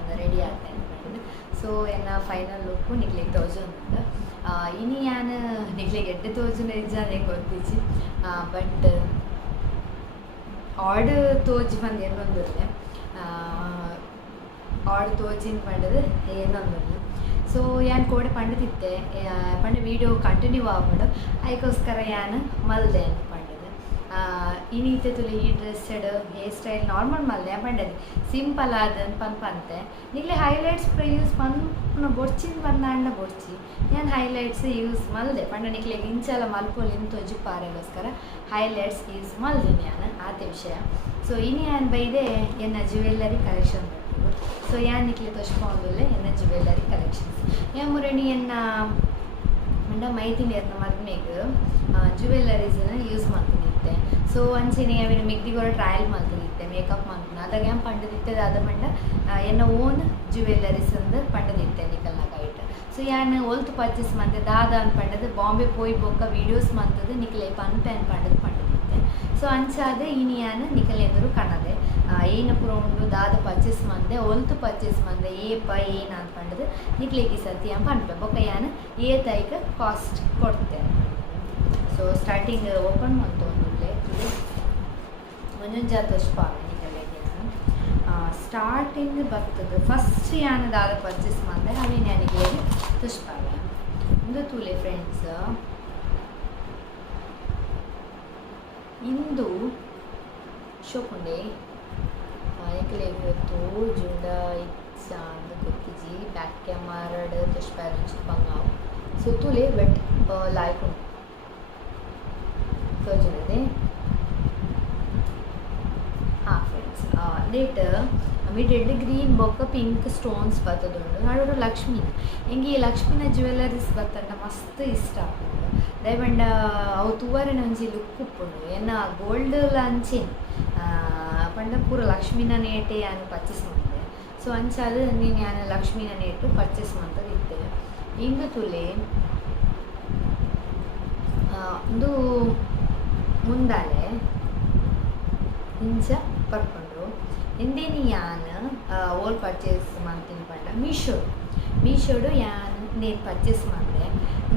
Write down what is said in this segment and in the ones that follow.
ಬಂದು ರೆಡಿ ಆಗ್ತೇನೆ ಅನ್ಕೊಂಡು. ಸೊ ಎನ್ನ ಫೈನಲ್ ಲುಕ್ಕು ನಿಕ್ಲಿಗೆ ತೋಜೊಂದು ಇನಿ ಯಾನು ನಿಕ್ಲಿಗೆ ಎಡ್ಡೆ ತೋಜುನ ಇಜ್ಜಾನೆ ಗೊತ್ತಿಚ್ಚಿ ಬಟ್ ಆರ್ಡ್ ತೋಜಿ ಬಂದು ಏನೊಂದಿರಲೆ ಆರ್ಡ್ ತೋಜಿನ ಪಂಡದು ಏನೊಂದಿರಲಿ. ಸೊ ಯಾನ್ ಕೋಡೆ ಪಂಡದಿತ್ತೆ ಪಂಡ ವೀಡಿಯೋ ಕಂಟಿನ್ಯೂ ಆಗ್ಬಿಡು ಅದಕ್ಕೋಸ್ಕರ ಯಾನು ಮಲ್ದೆ ಅಂತ ಪಂಡದು ಇನೀತೆ ತುಳಿ ಈ ಡ್ರೆಸ್ಸಡ್ ಹೇರ್ ಸ್ಟೈಲ್ ನಾರ್ಮಲ್ ಮಲ್ದೆ ಪಂಡದು ಸಿಂಪಲ್ ಆದಂತ ಪಂಪಂತೆ ನಿಗ್ಲೆ ಹೈಲೈಟ್ಸ್ ಯೂಸ್ ಪಂಪನ ಬೊಡ್ಚಿನ ಬಂದಾಂಡ ಬೊಡ್ಚಿ ನಾನು ಹೈಲೈಟ್ಸ್ ಯೂಸ್ ಮಲ್ದೆ ಪಂಡ ನಿಕ್ಲೆ ಇಂಚಲ ಮಲ್ಪೋಲಿ ಇಂತೊಜ್ಜಿ ಪಾರೆಗೋಸ್ಕರ ಹೈಲೈಟ್ಸ್ ಯೂಸ್ ಮಲ್ದಿನಿ ನಾನು ಆತ ವಿಷಯ. ಸೊ ಇನಿ ಯಾನ್ ಬೈದೆ ಎನ್ನ ಜ್ಯುವೆಲ್ಲರಿ ಕಲೆಕ್ಷನ್ ಬರ್ಬೋದು. ಸೊ ಯಾನ್ ನಿಕ್ಲೆ ತೊಚ್ಕೊಂಡುಲ್ಲೆ ಎನ್ನ ಜ್ಯುವೆಲ್ಲರಿ ಕಲೆಕ್ಷನ್ಸ್ ಯಾ ಮುರಣಿ ಎನ್ನ ಮಂಡ ಮೈತಿನಿ ಎನ್ನ ಮದ್ಮೆಗೆ ಜ್ಯುವೆಲ್ಲರೀಸ್ನ ಯೂಸ್ ಮಾಡ್ತಿದ್ದೆ. ಸೊ ಅಂಚೆನೆ ಅವಿನ ಮಿಗ್ದಿಗೋರ ಟ್ರಯಲ್ ಮಾಡ್ತಿದ್ದೆ ಮೇಕಪ್ ಮಾಡ್ತೀನಿ ಅದಾಗ ಏನು ಪಂಡದಿತ್ತೆ ಅದ ಮಂಡ ಎನ್ನ ಓನ್ ಜ್ಯುವೆಲ್ಲರೀಸ್ ಅಂದು ಪಂಡದಿತ್ತೆ ನಿಕಲ್ನ ಕೈಟ್. ಸೊ ಯಾನ್ ಒಲ್ತು ಪರ್ಚೇಸ್ ಮಾಡ್ದೆ ದಾದ ಅಂತ ಪಂಡದು ಬಾಂಬೆ ಪೋಯಿ ಬೊಕ್ಕ ವೀಡಿಯೋಸ್ ಮಾಡ್ತದೆ ನಿಕಲೆ ಪನ್ಪೆ ಅಂತ ಪಂಡದು ಪಂಡದಿತ್ತೆ. ಸೊ ಅಂಚಾದ ಇನಿ ಯಾನ್ ನಿಕಲ್ ಎದುರು ಕಣದೆ ಏನು ಪೂರ ಉಂಡು ದಾದ ಪರ್ಚೇಸ್ ಮಾಡ್ದೆ ಒಲ್ತು ಪರ್ಚೇಸ್ ಮಾಡ್ದೆ ಏಪ ಏನು ಅಂತ ಪಂಡದು ನಿಕ್ಲಿಗೆ ಸತಿ ಅಂತ ಪನ್ಪೆ ಬೊಕ್ಕ ಯಾನ್ ಏತೈಕ ಕಾಸ್ಟ್ ಕೊಡ್ತೇನೆ. ಸೊ ಸ್ಟಾರ್ಟಿಂಗ್ ಓಪನ್ ಮಾಡ್ತು ಒಂದುಲ್ಲೆ ಒಂದೊಂದು ತೋಚ್ಪಾವೆ ನಿಕಲೆಗೆ ಸ್ಟಾರ್ಟಿಂಗ್ ಬರ್ತದೆ ಫಸ್ಟ್ ಯಾನ್ ದಾದ ಪರ್ಚೇಸ್ ಮಾಡಿದೆ ಅವೇನು ಯಾನಿಗೆ ತುಷ್ಪಾವೆ ಒಂದು ತುಲೆ ಫ್ರೆಂಡ್ಸ್ ಇಂದು ಶೋಕುಂಡೆ ತೋಜುಂಡ ಇಚ್ಛ ಅಂತ ಗೊತ್ತಿಜಿ ಬ್ಯಾಕ್ ಕ್ಯಾಮರಾಡ್ ತುಷ್ಪಾರ ಚಿಪ್ಪಂಗಾವ್. ಸೊ ತುಲೆ ಬೆಟ್ ಲಾಯ್ಕೊಂಡು ತೋಜುಂಡೆ ಫ್ರೆಂಡ್ಸ್ ಲೇಟ್ ಮಿಡೆಡ್ ಗ್ರೀನ್ ಬೊಕ್ಕ ಪಿಂಕ್ ಸ್ಟೋನ್ಸ್ ಬರ್ತದುಂಡು ನಾಡೋಡು ಲಕ್ಷ್ಮೀನ ಹೆಂಗೆ ಲಕ್ಷ್ಮೀನ ಜ್ಯುವೆಲ್ಲರೀಸ್ ಬರ್ತಂಡ ಮಸ್ತ್ ಇಷ್ಟ ಆಗ್ತದೆ ದಯಪಂಡ ಅವು ತೂವರೆನ ಒಂಜಿ ಲುಕ್ ಉಪ್ಪುಂಡು ಎನ್ನ ಗೋಲ್ಡ್ ಅಂಚಿನ ಪಂಡ ಪೂರ ಲಕ್ಷ್ಮೀನ ನೇಟೆ ಯಾನು ಪರ್ಚೇಸ್ ಮಾಡಿದೆ. ಸೊ ಅಂಚಾದ ನೀನು ಯಾನು ಲಕ್ಷ್ಮೀನ ನೇಟು ಪರ್ಚೇಸ್ ಮಾಡ್ತದಿದ್ದೆ. ಇಂದು ತುಲೆ ಒಂದು ಮುಂದಾಲೆ ಇಂಚ ಬರ್ಕೊಂಡ್ರು ಎಂದೇನಿ ಯಾನ್ ಓಲ್ ಪರ್ಚೇಸ್ ಮಾಡ್ತೀನಿ ಪಂಡ ಮೀಶೋಡು ಯಾನ್ ನೇನು ಪರ್ಚೇಸ್ ಮಾಡಿದೆ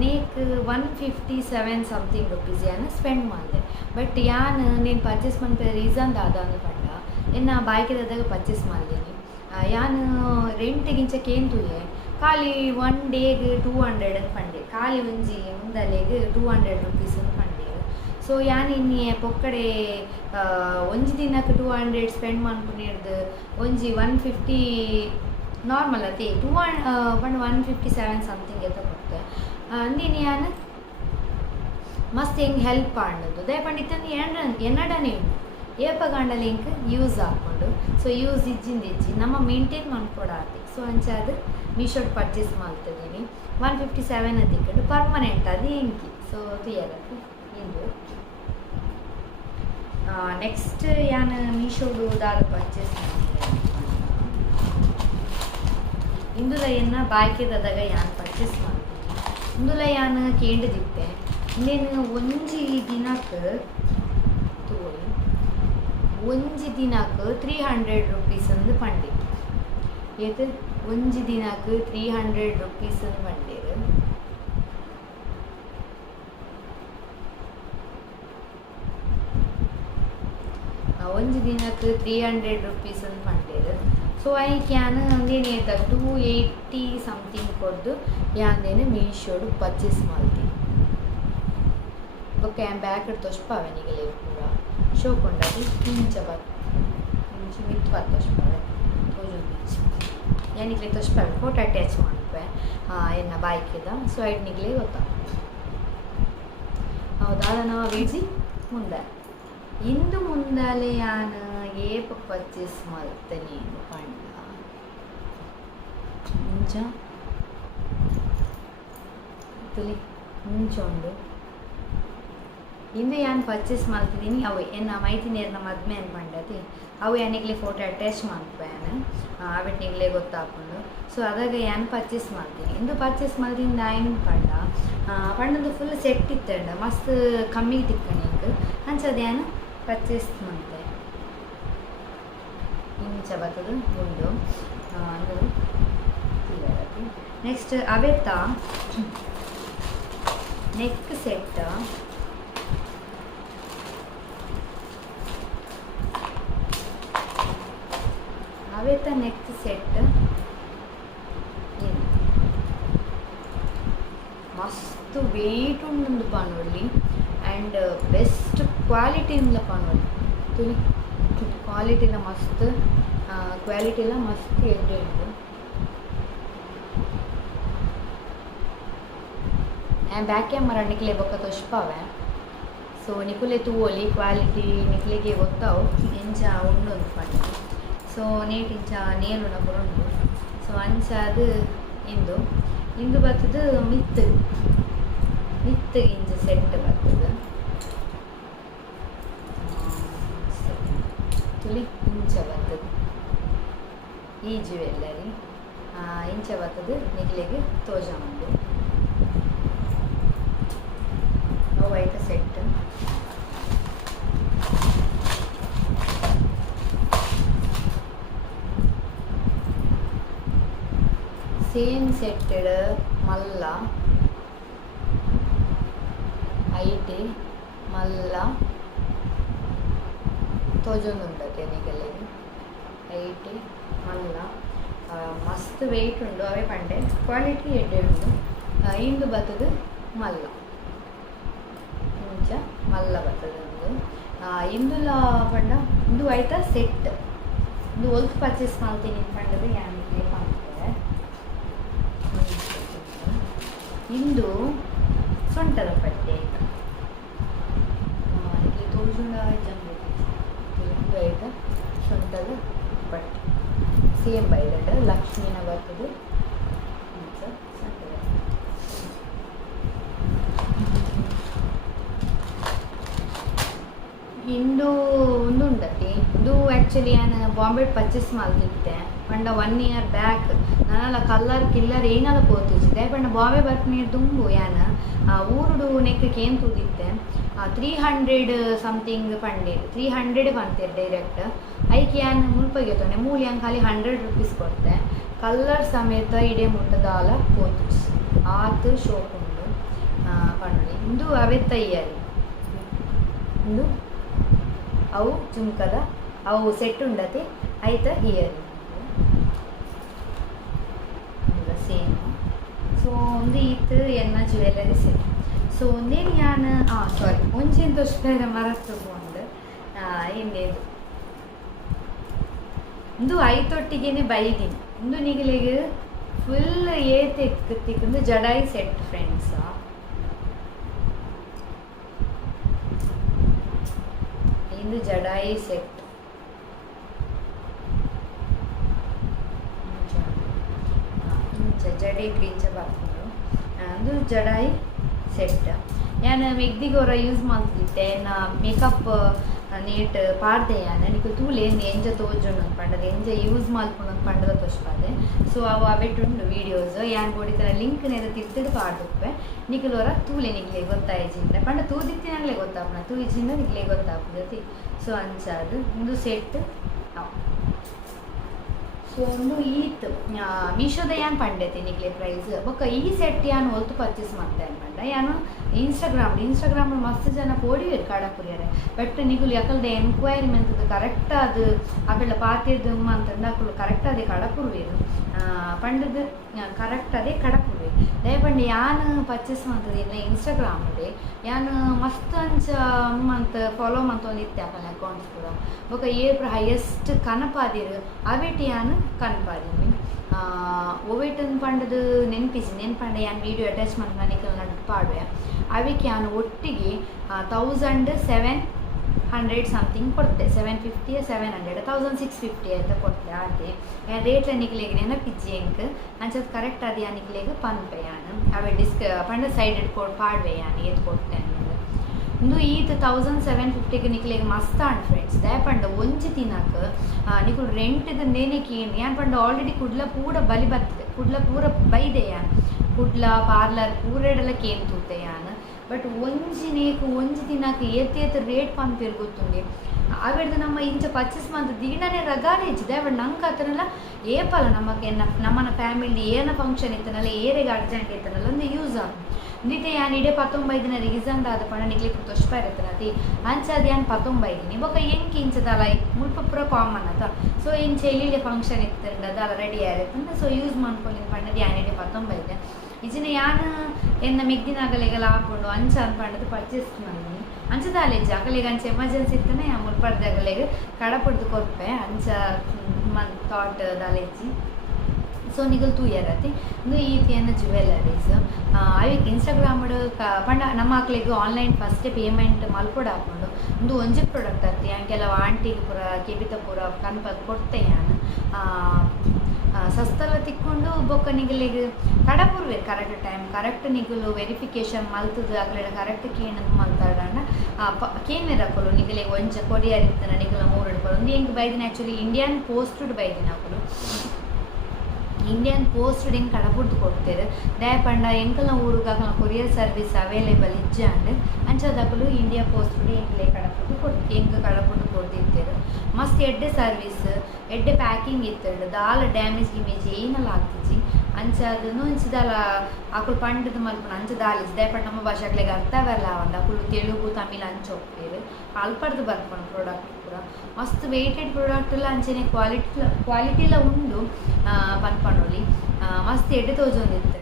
ನೇಕ್ 157 ಸಮಥಿಂಗ್ ರುಪೀಸ್ ಯಾನ್ ಸ್ಪೆಂಡ್ ಮಾಡಿದೆ. ಬಟ್ ಯಾನ್ ನೇನು ಪರ್ಚೇಸ್ ಮಾಡಿದ ರೀಸನ್ ದಾದ ಅಂದ್ಪಂಡ ಎನ್ನ ಬಾಯ್ಕೆದಾಗ ಪರ್ಚೇಸ್ ಮಾಡಿದ್ದೀನಿ ಯಾನ್ ರೆಂಟಿಗಿಂಚ ಕೇಂತುಲೆ ಖಾಲಿ 1 ಡೇಗೆ 200 ಅಂತ ಪಂಡೆ ಖಾಲಿ ಒಂಜಿ ಮುಂದಲೆಗೆ 200 ರುಪೀಸ್ ಅಂತ ಪಂಡೆ. ಸೊ ಯಾನ್ ಇನ್ನಿ ಪೊಕ್ಕಡೆ ಒಂಜಿ ದಿನಕ್ಕೆ 200 ಸ್ಪೆಂಡ್ ಮಾಡ್ಕೊಂಡಿರ್ದು ಒಂಜಿ 150 ನಾರ್ಮಲ್ ಅದೇ 157 ಸಮಥಿಂಗ್ ಎತ್ತ ಕೊಡ್ತೆ ಅಂದಿನಿ ಯಾನ್ ಮಸ್ತ್ ಹೆಂಗೆ ಹೆಲ್ಪ್ ಆಡೋದು ದಯಪಂಡಿತಂದು ಎನ್ನಡನೇ ಏಪ ಗಂಡಲ ಇಂಕ್ ಯೂಸ್ ಹಾಕ್ಕೊಂಡು ಸೊ ಯೂಸ್ ಇಜ್ಜಿ ನಮ್ಮ ಮೇಂಟೈನ್ ಮಾಡ್ಕೊಡಾತಿ. ಸೊ ಅಂಚಾದ ಮೀಶೋಡ್ ಪರ್ಚೇಸ್ ಮಾಡ್ತಿದ್ದೀನಿ 157 ಅದಿಕ್ಕಂಡು ಪರ್ಮನೆಂಟ್ ಅದು ಇಂಕಿ. ಸೊ ತುಯರಕ್ಕೆ ಇಂದು ನೆಕ್ಸ್ಟ್ ಯಾನ್ ಮೀಶೋಡು ದಾದ ಪರ್ಚೇಸ್ ಮಾಡಿದೆ ಇಂದುಲ ಎನ್ನ ಬಾಯ್ಕೆದಾಗ ಯಾನ್ ಪರ್ಚೇಸ್ ಮಾಡ್ತೀನಿ ಇಂದುಲ ಯಾನ್ ಕೇಂಡದಿತ್ತೆ ಇನ್ನೇನು ಒಂಜಿ ದಿನಕ್ಕೆ ತೋರಿ ಒಂಜಿ ದಿನಕ್ಕೆ 300 ರುಪೀಸ್ ಅಂದು ಪಂಡೆ ಏತು ಒಂಜಿ ದಿನಕ್ಕೆ 300 ರುಪೀಸ್ ಅಂದು ಪಂಡೇರು. ಒಂಜಿ ದಿನಕ್ಕೆ 300 ರುಪೀಸ್ ಅಂದು ಪಂಡೇರು. ಸೊ ಐಕೆ ಯಾನ್ ಒಂದೇನು ಏತ 280 ಸಮಥಿಂಗ್ ಕೊಡ್ದು ಯಾಂದೇನು ಮೀಶೋಡು ಪರ್ಚೇಸ್ ಮಾಡ್ತೀನಿ ಬೊಕ್ಕ ಯಾನ್ ಬ್ಯಾಗ್ ತೋಚ್ಪಾವೆ ನಿಗಲೇ ಪೂರ ಶೋಕೊಂಡದು ಇಂಚ ಇಂಚು ಮಿತ್ತು ತೋಚ್ಪಾವೆ ತೋಜೊಂದು ಯಾನಿಗ್ಲೆ ತೋಚ್ಪಾವೆ ಫೋಟೋ ಅಟ್ಯಾಚ್ ಮಾಡ್ಪೆ ಎನ್ನ ಬಾಯ್ಕೆದ. ಸೊ ಐಡ್ ನಿಗ್ಲೇ ಗೊತ್ತಾ ಹೌದಾದ ನಾವು ವಿಜಿ ಮುಂದೆ ಇಂದು ಮುಂದಾಲೆ ಯಾನ್ ಏಪ ಪರ್ಚೇಸ್ ಮಾಡ್ತೇನೆ ಪಂಡ ಇಂಚ ತುಲಿ ಮುಂಚೊಂಡು ಇಂದು ಯಾನ್ ಪರ್ಚೇಸ್ ಮಾಡ್ತಿದ್ದೀನಿ ಅವು ಎನ್ನ ಮೈತಿನೇರ್ನ ಮದ್ಮೆ ಅನ್ಪಂಡತಿ ಅವು ಯಾನಿಗ್ಲೆ ಫೋಟೋ ಅಟ್ಯಾಚ್ ಮಾಡ್ಪೆ ಯಾನ್ ಅವೆಟ್ನಿಗ್ಲೆ ಗೊತ್ತಾಕೊಂಡು. ಸೊ ಅದಾಗ ಯಾನ್ ಪರ್ಚೇಸ್ ಮಾಡ್ತೀನಿ ಇಂದು ಪರ್ಚೇಸ್ ಮಾಡಿದಿಂದ ಆಯ್ನ ಪಂಡದು ಫುಲ್ ಸೆಟ್ ಇತ್ತಂಡ ಮಸ್ತ್ ಕಮ್ಮಿ ತಿಕ್ಕಣಿಂಗ್ ಅಂಚದ ಯಾನ್ ಪರ್ಚೇಸ್ ಮಾಡಿದೆ ಇಂಚ ಬರ್ತದು ಉಂಡು ಅಂದ್ರೆ ನೆಕ್ಸ್ಟ್ ಅವೆತ್ತ ನೆಕ್ ಸೆಟ್, ಅವೆತ್ತ ನೆಕ್ ಸೆಟ್ ಮಸ್ತ್ ವೆಯ್ಟ್ ಉಂಡು ಪಾನೊಳ್ಳಿ ಆ್ಯಂಡ್ ಬೆಸ್ಟ್ ಕ್ವಾಲಿಟಿಯಿಂದ ಪಾನೊಳ್ಳಿ ತುಳಿ ಕ್ವಾಲಿಟಿನ ಮಸ್ತ್ ಕ್ವಾಲಿಟಿಲ ಮಸ್ತ್ ಎಡ್ಡೆ ಉಂಟು. ಬ್ಯಾಕ್ ಕ್ಯಾಮರಾ ನಿಕ್ಲೆ ಬೊಕ್ಕ ತೋಷ್ಪಾವೆ. ಸೊ ನಿಕುಲೆ ತೂವೊಲಿ ಕ್ವಾಲಿಟಿ ನಿಕ್ಲೆಗೆ ಗೊತ್ತಾವು ಇಂಚ ಉಂಡೊಂದು ಪಂಡ. ಸೊ ನೇಟ್ ಇಂಚ ನೇಲುನ ಪೂರ ಉಂಡು. ಸೊ ಅಂಚ ಅದು ಇಂದು ಬರ್ತದ ಮಿತ್ ಇಂಚ ಸೆಟ್ ಬರ್ತದ ತುಳಿ ಇಂಚ ಬರ್ತದ ಈ ಜ್ಯುವೆಲ್ಲರಿ ಇಂಚ ಬರ್ತದ ನಿಕ್ಲೆಗೆ ತೋಜ ಉಂಡು. ವೈಟ್ ಸೆಟ್ ಸೇಮ್ ಸೆಟ್ಟೆಡ್ ಮಲ್ಲ ಐಟೆ ಮಲ್ಲ ತೋಜೊಂದುಂಡತೆ ನಿಗಲೆಗೆ ಐಟೆ ಮಲ್ಲ ಮಸ್ತ್ ವೆಯ್ಟ್ ಉಂಡು ಅವೇ ಪಂಡೆ ಕ್ವಾಲಿಟಿ ಎಡ್ಡೆ ಉಂಡು. ಇಂದು ಬರ್ತದ ಮಲ್ಲ ಇಂಚ ಮಲ್ಲ ಬರ್ತದೆ ಒಂದು ಇಂದುಲ ಪಂಡ ಇಂದು ಐತ ಸೆಟ್ ಇಂದು ಒಲ್ತು ಪರ್ಚೇಸ್ ಮಾಡ್ತೀನಿ ಪಂಡದು ಯಾನಿಗೆ ಮಾಡ್ತಾರೆ. ಇಂದು ಸೊಂಟದ ಪಟ್ಟೆ ಇಲ್ಲಿ ತೋಜುಂಡ ಜಂಬು ಇಂದು ಐತ ಸೊಂಟದ ಪಟ್ಟೆ ಸೇಮ್ ಬೈದಡ್ ಲಕ್ಷ್ಮೀನ ಬರ್ತದೆ ಇಂಚ ಸೊಂಟದ ಇಂದು ಒಂದು ಉಂಡತಿ ಇಂದು ಆ್ಯಕ್ಚುಲಿ ನಾನು ಬಾಂಬೆ ಪರ್ಚೇಸ್ ಮಾಡ್ತಿದ್ದೆ ಪಂಡ 1 year ಬ್ಯಾಕ್ ನಾನೆಲ್ಲ ಕಲ್ಲರ್ ಕಿಲ್ಲರ್ ಏನೆಲ್ಲ ಪೋತಿದ್ದೆ ಪಂಡ ಬಾಂಬೆ ಬರ್ತೀನಿ ತುಂಬು ಯಾನು ಊರುಡು ನೆಕ್ಕಕ್ಕೆ ಏನು ತೂದಿತ್ತೆ 300 ಸಮಥಿಂಗ್ ಪಂಡೆ 300 ಬಂತೀರಿ ಡೈರೆಕ್ಟ್ ಐಕೆ ಯಾನು ಮುಲ್ಪಗೆ ತೊಂಡೆ ಮೂಲಿ ಹಂಗೆ ಖಾಲಿ 100 rupees ಕೊಡ್ತೆ ಕಲ್ಲರ್ ಸಮೇತ ಇಡೇ ಮುಟ್ಟದಾಲ ಪೋತು ಆತು ಶೋಪ್ ಉಂಡು ಪಂಡಿ ಇಂದು ಅವೆತ್ತ ಇಯರಿ ಇಂದು ಅವು ಜುಮ್ಕದ ಅವು ಸೆಟ್ ಉಂಡತೆ ಐತ ಇಯರ್ ಸೇಮ್. ಸೊ ಒಂದು ಈತ್ ಎನ್ನ ಜ್ಯುವೆಲ್ಲರಿ ಸೆಟ್. ಸೊ ಒಂದೇನು ನಾನು ಸಾರಿ ಒಂಚೆಂತ ತೋರಿಸ್ಬೇರೆ ಮರತ್ತು ತಗೊಂಡು ಇನ್ನೇನು ಇಂದು ಐತೊಟ್ಟಿಗೆ ಬೈದಿನಿ ಇಂದು ನಿಗಲಿಗೆ ಫುಲ್ ಏತೆಕ್ಕಿಂದು ಜಡಾಯಿ ಸೆಟ್ ಫ್ರೆಂಡ್ಸ್. ಇಂದು ಜಡಾಯಿ ಸೆಟ್ ಇಂಚ ಜಡೆ ಇಂಚ ಬರ್ತದೆ ಅದು ಜಡಾಯಿ ಸೆಟ್. ನಾನು ಮೆಗ್ದಿಗೋರ ಯೂಸ್ ಮಾಡ್ತಿದ್ದೆ ನಾ ಮೇಕಪ್ ನೇಟ್ ಪಾಡ್ದೆ ನನಗೆ ತೂಲೆ ಎಂಜ ತೋಜುಂಡು ಪಂಡದ ಎಂಜ ಯೂಸ್ ಮಾಡ್ಕೊಂಡು ಪಂಡದ ತೋರಿಸ್ಪಾದೆ. ಸೊ ಅವು ಅವೆಟ್ಟುಂಡು ವೀಡಿಯೋಸ್ ಯಾನ್ ಬೋಡಿತರ ಲಿಂಕ್ ನೇರ ತಿರ್ತಿಡು ಪಾಡುಪ್ಪೆ ನಿಖಲೋರ ತೂಲೆ ನಿಗ್ಲೆ ಗೊತ್ತಾಯ್ಜಿಂದ ಪಂಡ ತೂದಿತ್ತಿನಾಗಲೇ ಗೊತ್ತಾಪನ ತೂಜಿಂದ ನಿಗ್ಲೆ ಗೊತ್ತಾಗ್ತದೆ. ಸೊ ಅಂಚಾದು ಒಂದು ಸೆಟ್. ಸೊ ಒಂದು ಈತ್ ಮೀಶೋದ ಯಾನ್ ಪಂಡೈತೆ ನಿಗ್ಲೆ ಪ್ರೈಸ್ ಬೊಕ್ಕ ಈ ಸೆಟ್ ಯಾನು ಹೊಲ್ತು ಪರ್ಚೇಸ್ ಮಾಡ್ತಾ ಪಂಡ ಯಾನು ಇನ್ಸ್ಟಾಗ್ರಾಮ್ ಮಸ್ತ್ ಜನ ಪೋಡಿವೇರು ಕಡಪುರಿಯರೆ ಬಟ್ ನಿಗುಲು ಯಾಕಲ್ದೆ ಎನ್ಕ್ವೈರಿ ಮೆಂತದ ಕರೆಕ್ಟ್ ಅದು ಅವೆಲ್ಲ ಪಾತಿರ್ದು ಅಂತಂದು ಅಕ್ಕಳು ಕರೆಕ್ಟ್ ಅದೇ ಕಡಪುರ್ವೇರು ಪಂಡದು ಕರೆಕ್ಟ್ ಅದೇ ಕಡಪುರ್ವೇರು ದಯಪಂಡು ಯಾನು ಪರ್ಚೇಸ್ ಮಾಡ್ತದಿಲ್ಲ ಇನ್ಸ್ಟಾಗ್ರಾಮ್ಡೆ ಯಾನು ಮಸ್ತ್ ಅಂಚ ಮಂತ್ ಫಾಲೋ ಮಂತೊಂದು ಇತ್ತೆ ಅಪ್ಪನ ಅಕೌಂಟ್ಸ್ ಕೂಡ ಬೊಕ್ಕ ಏಪ್ರ ಹೈಯೆಸ್ಟ್ ಕನಪಾದಿರು ಅವೆಟಿ ಯಾನು ಕನಪಾದಿನಿ ಒವೆಟನ್ ಪಂಡದು ನೆನ್ಪಂಡ ಯಾನು ವೀಡಿಯೋ ಅಟ್ಯಾಚ್ ಮಾಡಿ ನನಗೆ ನಡು ಪಾಡುವೆ ಅವಕ್ಕೆ ನಾನು ಒಟ್ಟಿಗೆ 1700 ಸಮಥಿಂಗ್ ಕೊಡ್ತೆ 750 700 1650 ಅಂತ ಕೊಡ್ತೆ ಆತೆ ರೇಟ್ ನಿಕ್ಲೆಗೆ ನೆನಪಿಜ್ಜಿ ಎಂಕ್ ಅಂಚದು ಕರೆಕ್ಟ್ ಅದು ನಿಕ್ಲೆಗೆ ಪನ್ಪೆ ಯಾನು ಅವೇ ಪಂಡ ಸೈಡ್ ಇಟ್ಕೊಂಡು ಪಾಡ್ವೆ ಯಾನು ಎತ್ ಕೊಡ್ತೆ ಅನ್ನೋದು ಇಂದು ಈತ್ 1750 ನಿಕ್ಲೆಗೆ ಮಸ್ತ್ ಆಂಡ್ ಫ್ರೆಂಡ್ಸ್ ದಯಪಂಡ ಒಂಜಿ ತಿನ್ನಕ್ಕೆ ನಿಕುಲು ರೆಂಟ್ದು ನೇನೆಕಿ ಯಾನ್ ಪಂಡ ಆಲ್ರೆಡಿ ಕುಡ್ಲ ಪೂರ ಬಲಿ ಬರ್ತದೆ ಕುಡ್ಲ ಪೂರ ಬೈದೆ ಯಾನ್ ಕುಡ್ಲ ಪಾರ್ಲರ್ ಪೂರೆಡೆಲ್ಲ ಕೇನ್ ತೂತೆ ಯಾನ್ ಬಟ್ ಒಂಜಿ ತಿನ್ನಕ್ಕೆ ಏತ್ ರೇಟ್ ಪಂಪೇರು ಗೊತ್ತುಂಡೆ ಆವಿಡ್ದು ನಮ್ಮ ಇಂಚ ಪರ್ಚೇಸ್ ಮಂತ್ ದಿನನೇ ರಗಾಡೆ ಇಚ್ಚಿದೆ ಬಟ್ ನಂಗೆ ಆತನೆಲ್ಲ ಏಪಲ್ಲ ನಮಗೆ ನಮ್ಮನ ಫ್ಯಾಮಿಲಿ ಏನ ಫಂಕ್ಷನ್ ಇತ್ತನಲ್ಲ ಏರೆಗೆ ಅರ್ಜೆಂಟ್ ಇತ್ತನಲ್ಲ ಒಂದು ಯೂಸ್ ಆಗ ನಿತೆ ಯಾನ್ ಇಡೇ 19 ದಿನ ರೀಸನ್ ಆದ ಪಣ ನಿಗ್ಲಿಕ್ಕೆ ತೊಷ್ಪ ಇರುತ್ತನತಿ ಅಂಚದು ಯಾನ್ 19 ದಿನ ಬೊಕ ಎಂಕಿ ಇಂಚದಲ್ಲ ಮುಲ್ಪ ಪೂರ ಕಾಮನ್ ಅದ ಸೊ ಇಂಚ ಎಲ್ಲಿಡೆ ಫಂಕ್ಷನ್ ಇತ್ತಂಡ ಅದಲ್ಲ ರೆಡಿ ಆಯ್ತಂದ ಸೊ ಯೂಸ್ ಮಾಡ್ಕೊಂಡು ಪಂಡದು ಯಾನ್ ಇಡೇ 19 ದಿನ ಇಜಿನ ಯಾನ್ ಎನ್ನ ಮಿಗ್ದಿನ ಅಗಲೆಗೆಲ್ಲ ಹಾಕೊಂಡು ಅಂಚ ಅನ್ಪಂಡದು ಪರ್ಚೇಸ್ ಮಾಡಿದ್ನಿ ಅಂಚದ ಅಲೆಜ್ಜ ಅಗಲಿಗೆ ಅಂಚ ಎಮರ್ಜೆನ್ಸಿ ಇತ್ತನೆ ಮುಲ್ಪಡ್ದ ಅಗಲೆಗೆ ಕಡಪಡ್ದು ಕೊರ್ಪೆ ಅಂಚ ಥಾಟ್ ಅಲೆಜ್ಜಿ ಸೊ ನಿಗಲ್ ತೂ ಇರತ್ತೆ ಇಂದು ಈತಿಯನ್ನ ಜ್ಯುವೆಲರೀಸ್ ಅವಿಗೆ ಇನ್ಸ್ಟಾಗ್ರಾಮ್ ಪಂಡ ನಮ್ಮ ಮಕ್ಳಿಗೆ ಆನ್ಲೈನ್ ಫಸ್ಟ್ ಪೇಮೆಂಟ್ ಮಲ್ಪೊಡು ಹಾಕೊಂಡು ಒಂದು ಒಂಜಿ ಪ್ರಾಡಕ್ಟ್ ಆತಿ ಕೆಲವು ಆಂಟಿಗೆ ಪೂರ ಕೆಬಿತ ಪೂರ ಕನ್ಪದ್ ಕೊಡ್ತೆ ನಾನು ಸಸ್ತಲ ತಿಕ್ಕೊಂಡು ಬೊಕ್ಕ ನಿಗಲಿಗೆ ಕಡಪುರ್ವೆ ಕರೆಕ್ಟ್ ಟೈಮ್ ಕರೆಕ್ಟ್ ನಿಗಲು ವೆರಿಫಿಕೇಶನ್ ಮಲ್ತದ ಆಗಲಿಡ ಕರೆಕ್ಟ್ ಕೇನದು ಮಲ್ತಾಡಣ್ಣ ಕೇನೆ ರಕ್ಕಲು ನಿಗಲಿಗೆ ಒಂಚ ಕೊರಿಯರ್ ಇತ್ತನ ನಿಗಲ 3 ರೂಪಾಯಿ ಒಂದು ಹೆಂಗೆ ಬೈದಿನ ಆ್ಯಕ್ಚುಲಿ ಇಂಡಿಯನ್ ಪೋಸ್ಟಡ್ ಬೈದಿನ ಹಾಕಲು ಇಂಡಿಯನ್ ಪೋಸ್ಟ್ ಹೆಂಗೆ ಕಡಪುಡ್ದು ಕೊಡ್ತೇವೆ ದಯಪಂಡ ಎಂಕಲ್ನ ಊರಿಗೆ ಕೊರಿಯರ್ ಸರ್ವಿಸ್ ಅವೈಲೇಬಲ್ ಇಜ್ಜಾಂಡ್ ಅಂಚದಕ್ಕಲು ಇಂಡಿಯಾ ಪೋಸ್ಟ್ ಎಂಕ್ಲೆ ಕಡಪುಡ್ದು ಎಂಗೆ ಕಡಪುಡ್ದು ಕೊಡ್ತಿರ್ತೇವೆ ಮಸ್ತ್ ಎಡ್ಡೆ ಸರ್ವಿಸ್ ಎಡ್ಡೆ ಪ್ಯಾಕಿಂಗ್ ಇತ್ತೇಳು ದಾಲ ಡ್ಯಾಮೇಜ್ ಗಿಮೇಜ್ ಏನಲ್ಲ ಆಗ್ತಿಜಿ ಅಂಚದನ್ನು ಇಂಚದಲ್ಲ ಅಕುಲು ಪಂಡದ ಮಲ್ಪನ ಅಂಚ ದಾಲಿಸ್ ದಯಪಂಡ ನಮ್ಮ ಭಾಷೆಗಳಿಗೆ ಅರ್ಥ ಬರಲ್ಲ ಅವಂಡ ಅಕುಲು ತೆಲುಗು ತಮಿಳ್ ಅಂಚ ಹೋಗ್ತೇವೆ ಅಲ್ಪಡ್ದು ಬರ್ಕೊಂಡು ಪ್ರಾಡಕ್ಟ್ ಪೂರ ಮಸ್ತ್ ವೆಯ್ಟೆಡ್ ಪ್ರಾಡಕ್ಟ್ ಎಲ್ಲ ಅಂಚನೆ ಕ್ವಾಲಿಟಿ ಎಲ್ಲ ಉಂಡು ಪನ್ಪಂಡೋಲಿ ಮಸ್ತ್ ಎಡ್ಡೆ ತೋಜೊಂದಿತ್ತೆ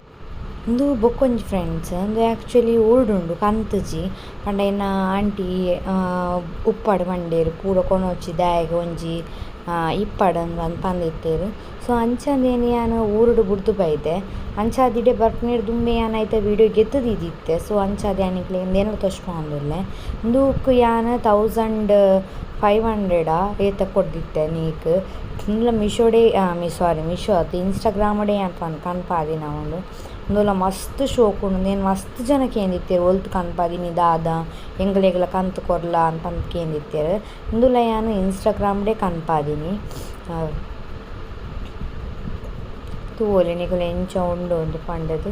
ಇಂದು ಬೊಕ್ಕೊಂಜಿ ಫ್ರೆಂಡ್ಸ್ ಅಂದು ಆ್ಯಕ್ಚುಲಿ ಓಡುಂಡು ಕಂತಜಿ ಪಂಡ ಇನ್ನ ಆಂಟಿ ಉಪ್ಪಾಡು ಮಂಡೇರು ಪೂರ ಕೊನೊಚ್ಚಿ ದಾಯಗೆ ಒಂಜಿ ಇಪ್ಪಡನ್ನು ಪಂದಿತ್ತೇರು ಸೊ ಅಂಚಂದೇನು ಯಾನು ಊರುಡು ಬುಡ್ದು ಬೈದೆ ಅಂಚಾದಿಡೆ ಬರ್ಪನೇರು ದುಂಬೆ ಯಾನೈತೆ ವೀಡಿಯೋ ಗೆತ್ತದಿದ್ದಿತ್ತೆ ಸೊ ಅಂಚಾದ ಯಾನಿಕ್ಲೆ ಏನೋ ತೊಚ್ಕೊಂಡಿಲ್ಲೆ ಇಂದುಕ್ ಯಾನು 1500 ಏತ ಕೊಡ್ದಿತ್ತೆ ನೀಕ್ ಇಂದುಲ ಮಿಶೋಡೆ ಮಿಶೋ ಅದು ಇನ್ಸ್ಟಾಗ್ರಾಮಡೆ ಯಾನ್ ಕನ್ಪಾದಿ ನಾವು ಇಂದುಲ ಮಸ್ತ್ ಶೋಕ್ ಉಂಡು నేను ಮಸ್ತ್ ಜನ ಕೇಂದಿತ್ತೇರು ಒಲ್ತು ಕನ್ಪಾದಿ ನೀ ದಾದ ಎಂಗ್ಲೆಗ್ಲ ಕಂತು ಕೊರ್ಲ ಅಂತ ಕೇಂದಿತ್ತೇರು ಇಂದುಲ ಯಾನು ಇನ್ಸ್ಟಾಗ್ರಾಮ್ಡೆ ಕನ್ಪಾದಿನಿ ತೂವೊಲಿ ನಿಕುಲು ಎಂಚ ಉಂಡು ಒಂದು ಪಂಡದು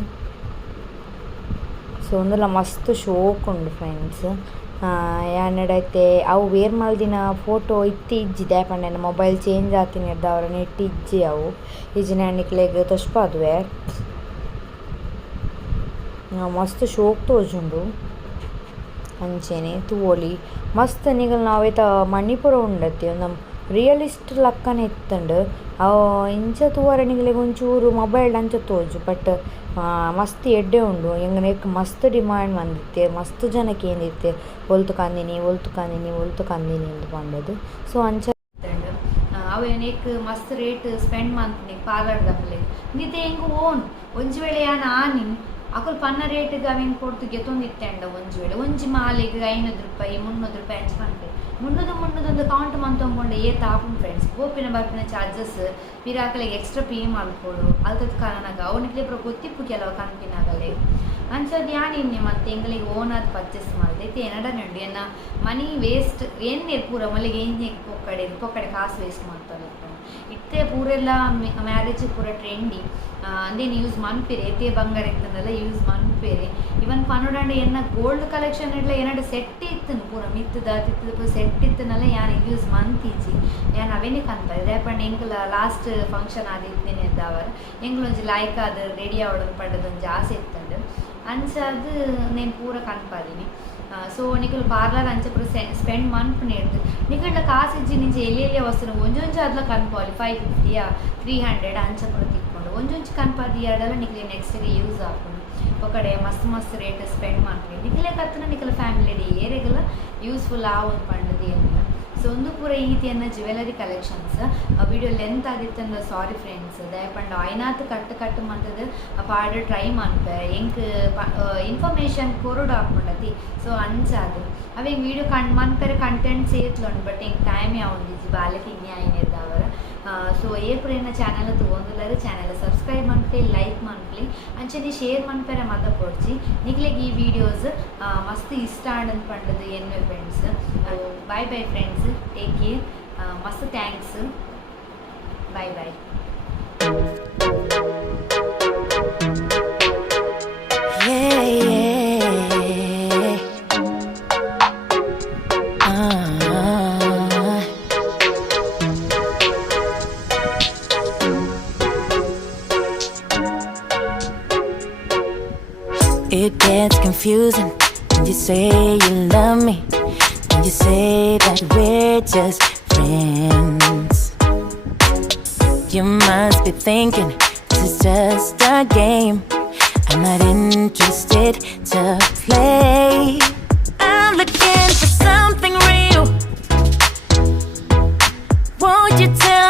ಸೊ ಇಂದುಲ ಮಸ್ತ್ ಶೋಕ್ ಉಂಡು ಫ್ರೆಂಡ್ಸ್ ಯಾನಡೈತೆ ಅವು ವೇರ್ ಮಲ್ದಿನ ಫೋಟೋ ಇತ್ತಿ ಇಜ್ಜಿದೆ ಪಂಡ ಮೊಬೈಲ್ ಚೇಂಜ್ ಆತಿನಿರ್ದ ಅವರ ನೆಟ್ ಇಜ್ಜಿ ಅವು ಇಜ್ಜಿನ ನಿಕ್ಲೆಗ್ ತೊಷ್ಪಾದುವೆ ಮಸ್ತ್ ಶೋಕ್ ತೋಜುಂಡು ಅಂಚೆನೆ ತೂವೊಲಿ ಮಸ್ತ್ ನಿಗಲ್ ನಾವೈತ ಮಣಿಪುರ ಉಂಡತಿ ನಮ್ಮ ರಿಯಲಿಸ್ಟ್ ಲಕ್ಕನೆ ಇತ್ತಂಡು ಅವು ಇಂಚ ತೂವರೆ ನಿಗಲಿಗೆ ಒಂಚೂರು ಮೊಬೈಲ್ ಅಂಚ ತೋಜು ಬಟ್ ಮಸ್ತ್ ಎಡ್ಡೆ ಉಂಡು ಎಂಗ ನೆಕ್ ಮಸ್ತ್ ಡಿಮಾಂಡ್ ಬಂದಿತ್ತೆ ಮಸ್ತ್ ಜನಕ್ಕೆ ಏನಿತ್ತೆ ಒಲ್ತು ಕಂದಿನಿ ಎಂದು ಬಂದದ್ದು ಸೊ ಅಂಚ ಅವು ನೆಕ್ ಮಸ್ತ್ ರೇಟ್ ಸ್ಪೆಂಡ್ ಮಾಡ್ತೀನಿ ಪಾರ್ಲರ್ ದಪ್ಪಲೆ ನಿತೆ ಹೆಂಗೆ ಓನ್ ಒಂಜಿ ವೇಳೆ ಯಾನ್ ಆನಿ ಅಕಲ್ ಪನ್ನ ರೇಟ್ಗೆ ಅವೇನು ಕೊಡ್ತು ಗೆತ್ತೊಂದಿತ್ತಂಡ ಒಂಜಿ ವೇಳೆ ಒಂಜಿ ಮಾಲೆಗೆ 500 ರೂಪಾಯಿ 300 ರೂಪಾಯಿ ಅಂಚ ಪಂಪೆ ಮುನ್ನೂದೊಂದು ಕೌಂಟ್ ಮಂತೊಂಬೊಂಡೆ ಏತ್ ಆಪುಂಡು ಫ್ರೆಂಡ್ಸ್ ಗೋಪಿನ ಬರ್ಪಿನ ಚಾರ್ಜಸ್ ಪಿರಾಕಲೆಗೆ ಎಕ್ಸ್ಟ್ರಾ ಪೇ ಮಾಡ್ಕೊಡು ಅಲ್ತದ ಕಾರಣಗ ಅವನಿಗೆ ಪೂರ ಗೊತ್ತಿಪ್ಪು ಕೆಲವು ಕನ್ಪಿನಾಗಲೇ ಅಂಚದು ಯಾನಿನ್ನೆ ಮತ್ತೆ ಎಂಗಳಿಗೆ ಓನಾದ ಪರ್ಚೇಸ್ ಮಾಡಿದೆ ಐತೆ ಏನಡ ನಂಡು ಎನ್ನ ಮನಿ ವೇಸ್ಟ್ ಏನೇ ಪೂರ ಮಲ್ಲಿಗೆ ಏನೇ ಪೊಕ್ಕಡೆ ಕಾಸು ವೇಸ್ಟ್ ಮಾಡ್ತಾರೆ ಇತ್ತೆ ಪೂರೆಲ್ಲ ಮ್ಯಾರೇಜ್ ಪೂರ ಟ್ರೆಂಡಿ ಅಂದೇನು ಯೂಸ್ ಮನ್ಪೇರೆ ಎತ್ತೆ ಬಂಗಾರ ಇತ್ತಂದೆಲ್ಲ ಯೂಸ್ ಮನ್ಪೇರೆ ಇವನ್ ಪನ್ನೊಡಂಡೆ ಎನ್ನ ಗೋಲ್ಡ್ ಕಲೆಕ್ಷನ್ ಇಡ್ಲ ಏನಾಡ ಸೆಟ್ ಇತ್ತನು ಪೂರ ಮಿತ್ತದ ತಿತ್ತದ ಸೆಟ್ ಇತ್ತನಲ್ಲ ಯಾನ್ ಯೂಸ್ ಮನ್ತೀಜಿ ಯಾನ್ ಅವೇನೇ ಕನ್ಪದೆ ದಯಪಂಡ ಎಂಕಲ ಲಾಸ್ಟ್ ಫಂಕ್ಷನ್ ಆದಿದ್ದೇನೆ ಅದ್ದವರ ಎಂಗ್ಲೊಂಜಿ ಲಾಯ್ಕ್ ಆದ ರೆಡಿ ಆವಡನ್ ಪಂಡದೊಂಜಿ ಆಸೆ ಇತ್ತಂಡು ಅಂಚದು నేను ಪೂರ ಕನ್ಪಾದಿನಿ ಸೊ ನಿಕಲ್ ಪಾರ್ಲರ್ ಅಂಚ ಪೂರ ಸ್ಪೆಂಡ್ ಮನ್ಪುನೇರ್ದು ನಿಕಲ್ಡ ಕಾಸು ಇಜ್ಜಿ ನಿಂಚೆ ಎಲ್ಲಿ ವಸ್ತುನ ಒಂಜೊಂಜಿ ಅದ್ಲ ಕನ್ಪಾಲಿ 550 300 ಅಂಚ ಪೂರ ತಿಕ್ಕೊಂಡು ಒಂಜೊಂಜಿ ಕನ್ಪಾದಿ ಎರಡಲ್ಲ ನಿಕಲಿ ನೆಕ್ಸ್ಟ್ಗೆ ಯೂಸ್ ಹಾಕೊಂಡು ಒಕಡೆ ಮಸ್ತ್ ರೇಟ್ ಸ್ಪೆಂಡ್ ಮಾಡ್ಕೊಂಡು ನಿಕಲೆ ಕತ್ತನ ನಿಕಲ ಫ್ಯಾಮಿಲಿ ಏರೆಗೆಲ್ಲ ಯೂಸ್ಫುಲ್ ಆವೊಂದು ಪಂಡದು ಅಂತ ಸೊ ಒಂದು ಪೂರ ಈತಿಯನ್ನ ಜ್ಯುವೆಲರಿ ಕಲೆಕ್ಷನ್ಸ್ ವಿಡಿಯೋ ಲೆಂತ್ ಆಗಿತ್ತಂದ್ರೆ ಸಾರಿ ಫ್ರೆಂಡ್ಸ್ ದಯಪಂಡ ಆಯ್ನಾತ್ ಕಟ್ಟು ಮಂತದ ಪಾಡ ಟ್ರೈ ಮಾಡ್ಪೆ ಎಂಕ್ ಇನ್ಫಾರ್ಮೇಷನ್ ಕೊರಡು ಹಾಕೊಂಡತಿ ಸೊ ಅಂಚಾದು ಅವೆ ವಿಡಿಯೋ ಮನ್ಪೆರೆ ಕಂಟೆಂಟ್ ಸೇತ್ಲುಂಡು ಬಟ್ ಎಂಕ್ ಟೈಮ್ ಯಾವೊಂದಿಜ್ಜಿ ಬಾಲಕ್ಕೆ ಇನ್ನೇ ಆಯ್ನಿದ್ದವರ ಸೊ ಏಪುರೇನ ಚಾನಲ್ ತೊಗೊಂದುಲ್ಲರು ಚಾನಲ್ ಸಬ್ಸ್ಕ್ರೈಬ್ ಮಾಡ್ಲಿ ಲೈಕ್ ಮಾಡ್ಲಿ ಅಂಚನೆ ಶೇರ್ ಮನ್ಪೆರೆ ಮತ ಕೊಡ್ಚಿ ನಿಕ್ಲೆಗೆ ಈ ವಿಡಿಯೋಸ್ ಮಸ್ತ್ ಇಷ್ಟ ಆಡಂತ ಪಂಡದು ಎನ್ವೆ friends bye bye friends take care ಮಸ್ತ್ thanks bye bye yeah. it gets confusing when you say you love me, when you say that we're just friends. You must be thinking this is just a game. I'm not interested to play. I'm looking for something real. Won't you tell